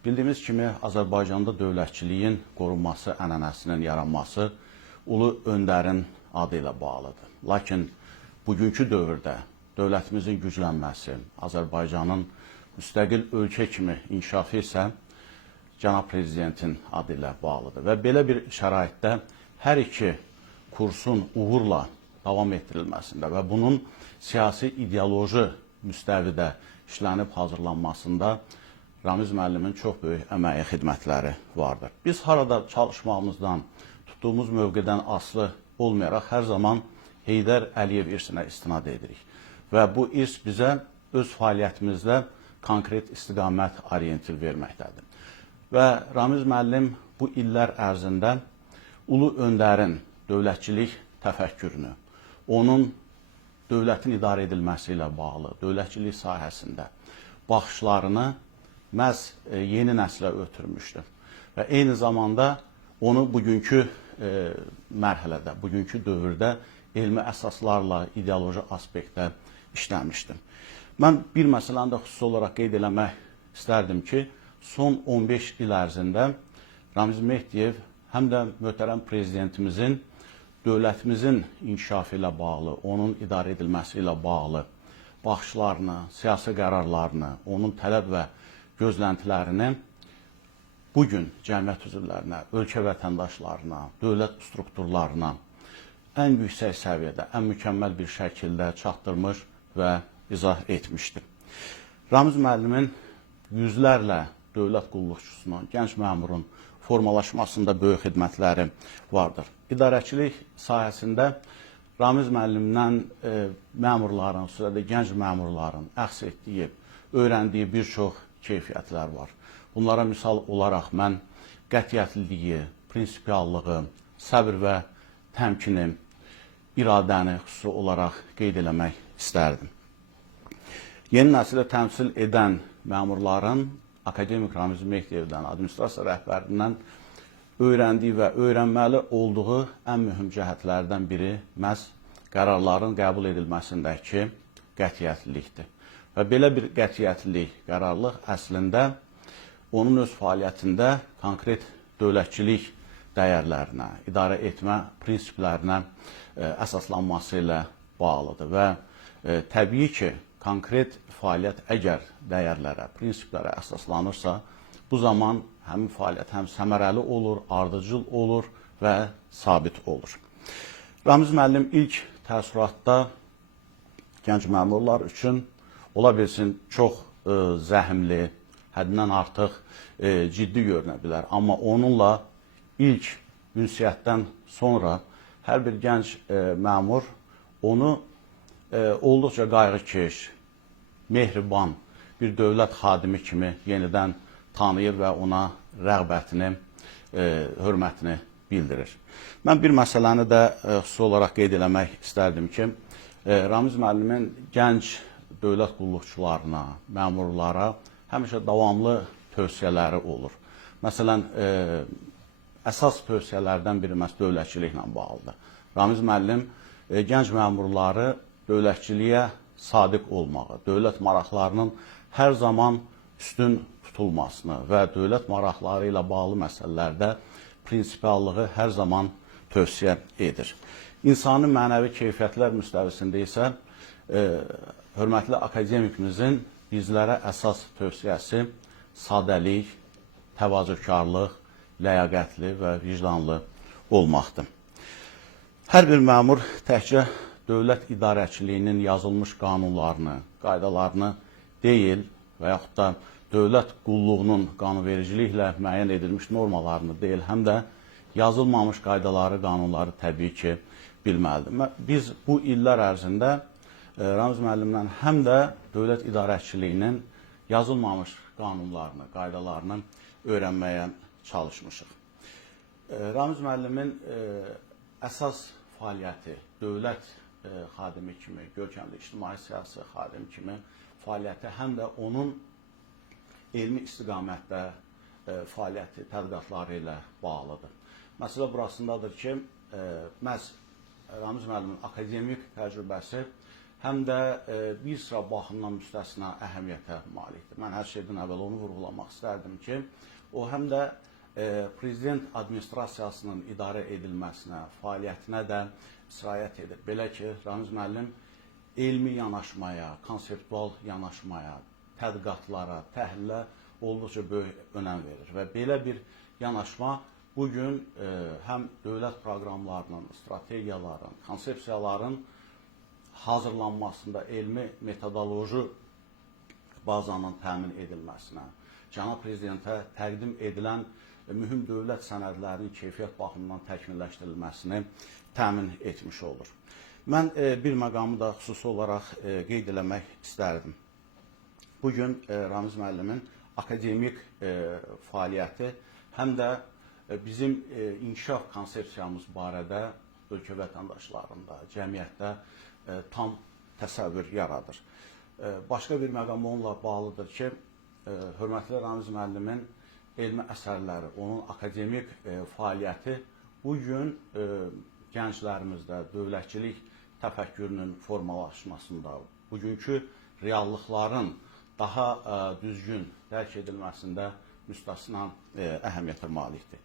Bildiyimiz kimi, Azərbaycanda dövlətçiliyin qorunması ənənəsinin yaranması ulu öndərin adı ilə bağlıdır. Lakin bugünkü dövrdə dövlətimizin güclənməsi, Azərbaycanın müstəqil ölkə kimi inkişafı isə Cənab Prezidentin adı ilə bağlıdır. Və belə bir şəraitdə hər iki kursun uğurla davam etdirilməsində və bunun siyasi ideoloji müstəvidə işlənib hazırlanmasında Ramiz müəllimin çox böyük əməyi xidmətləri vardır. Biz harada çalışmamızdan, tutduğumuz mövqedən asılı olmayaraq hər zaman Heydər Əliyev irsinə istinad edirik. Və bu irs bizə öz fəaliyyətimizdə konkret istiqamət orientir verməkdədir. Və Ramiz müəllim bu illər ərzində ulu öndərin dövlətçilik təfəkkürünü, onun dövlətin idarə edilməsi ilə bağlı, dövlətçilik sahəsində baxışlarını məhz yeni nəslə ötürmüşdür. Və eyni zamanda onu bugünkü mərhələdə, bugünkü dövrdə elmi əsaslarla, ideoloji aspektdə işləmişdim. Mən bir məsələni də xüsusi olaraq qeyd eləmək istərdim ki, son 15 il ərzində Ramiz Mehdiyev həm də möhtərəm prezidentimizin dövlətimizin inkişafı ilə bağlı, onun idarə edilməsi ilə bağlı baxışlarını, siyasi qərarlarını, onun tələb və gözləntilərini bugün cəmiyyət üzvlərinə, ölkə vətəndaşlarına, dövlət strukturlarına ən yüksək səviyyədə, ən mükəmməl bir şəkildə çatdırmış və izah etmişdir. Ramiz müəllimin yüzlərlə dövlət qulluqçusunun, gənc məmurun formalaşmasında böyük xidmətləri vardır. İdarəçilik sahəsində Ramiz müəllimdən məmurların, xüsusilə gənc məmurların əxs etdiyi, öyrəndiyi bir çox keyfiyyətlər var. Bunlara misal olaraq mən qətiyyətliliyi, prinsipiallığı, səbr və təmkini, iradəni xüsusi olaraq qeyd eləmək istərdim. Yeni nəslə təmsil edən məmurların akademik Ramiz Mehdiyevdən, administrasiya rəhbərindən öyrəndiyi və öyrənməli olduğu ən mühüm cəhətlərdən biri məhz qərarların qəbul edilməsindəki qətiyyətlilikdir. Və belə bir qətiyyətlilik, qərarlıq əslində onun öz fəaliyyətində konkret dövlətçilik dəyərlərinə, idarə etmə prinsiplərinə əsaslanması ilə bağlıdır. Və təbii ki, konkret fəaliyyət əgər dəyərlərə, prinsiplərə əsaslanırsa, bu zaman həmin fəaliyyət həm səmərəli olur, ardıcıl olur və sabit olur. Ramiz müəllim ilk təəssüratda gənc məmurlar üçün ola bilsin çox zəhmli, həddindən artıq ciddi görünə bilər. Amma onunla ilk ünsiyyətdən sonra hər bir gənc məmur onu olduqca qayğıkeş, mehriban bir dövlət xadimi kimi yenidən tanıyır və ona rəğbətini, hörmətini bildirir. Mən bir məsələni də xüsusi olaraq qeyd eləmək istərdim ki, Ramiz müəllimin gənc dövlət qulluqçularına, məmurlara həmişə davamlı tövsiyələri olur. Məsələn, əsas tövsiyələrdən biri məhz dövlətçiliklə bağlıdır. Ramiz müəllim gənc məmurları dövlətçiliyə sadiq olmağı, dövlət maraqlarının hər zaman üstün tutulmasını və dövlət maraqları ilə bağlı məsələlərdə prinsipiallığı hər zaman tövsiyə edir. İnsani mənəvi keyfiyyətlər müstəvisində isə hörmətli akademikimizin bizlərə əsas tövsiyəsi sadəlik, təvazökarlıq, ləyaqətli və vicdanlı olmaqdır. Hər bir məmur təkcə dövlət idarəçiliyinin yazılmış qanunlarını, qaydalarını deyil və yaxud da dövlət qulluğunun qanunvericiliklə müəyyən edilmiş normalarını deyil, həm də yazılmamış qaydaları, qanunları təbii ki, bilməlidir. Biz bu illər ərzində Ramiz müəllimdən həm də dövlət idarəçiliyinin yazılmamış qanunlarını, qaydalarını öyrənməyə çalışmışıq. Ramiz müəllimin əsas fəaliyyəti dövlət xadimi kimi, görkəmli ictimai siyasi xadimi kimi fəaliyyəti həm də onun elmi istiqamətdə fəaliyyəti, tədqiqatları ilə bağlıdır. Məsələ burasındadır ki, məhz Ramiz müəllimin akademik təcrübəsi həm də bir sıra baxımdan müstəsna əhəmiyyətə malikdir. Mən hər şeydən əvvəl onu vurğulamaq istərdim ki, o həm də prezident administrasiyasının idarə edilməsinə, fəaliyyətinə də sirayət edir. Belə ki, Ramiz müəllim elmi yanaşmaya, konseptual yanaşmaya, tədqiqatlara, təhlilə olduqca böyük önəm verir və belə bir yanaşma bugün həm dövlət proqramlarının, strategiyaların, konsepsiyaların hazırlanmasında elmi metodoloji bazanın təmin edilməsinə, cənab prezidentə təqdim edilən mühüm dövlət sənədlərinin keyfiyyət baxımından təkmilləşdirilməsini təmin etmiş olur. Mən bir məqamı da xüsusi olaraq qeyd eləmək istərdim. Bugün Ramiz müəllimin akademik fəaliyyəti həm də bizim inkişaf konsepsiyamız barədə ölkə vətəndaşlarında, cəmiyyətdə tam təsəvvür yaradır. Başqa bir məqam onunla bağlıdır ki, hörmətli Ramiz müəllimin elmi əsərləri, onun akademik fəaliyyəti bugün gənclərimizdə dövlətçilik təfəkkürünün formalaşmasında, bugünkü reallıqların daha düzgün dərk edilməsində müstəsna əhəmiyyətə malikdir.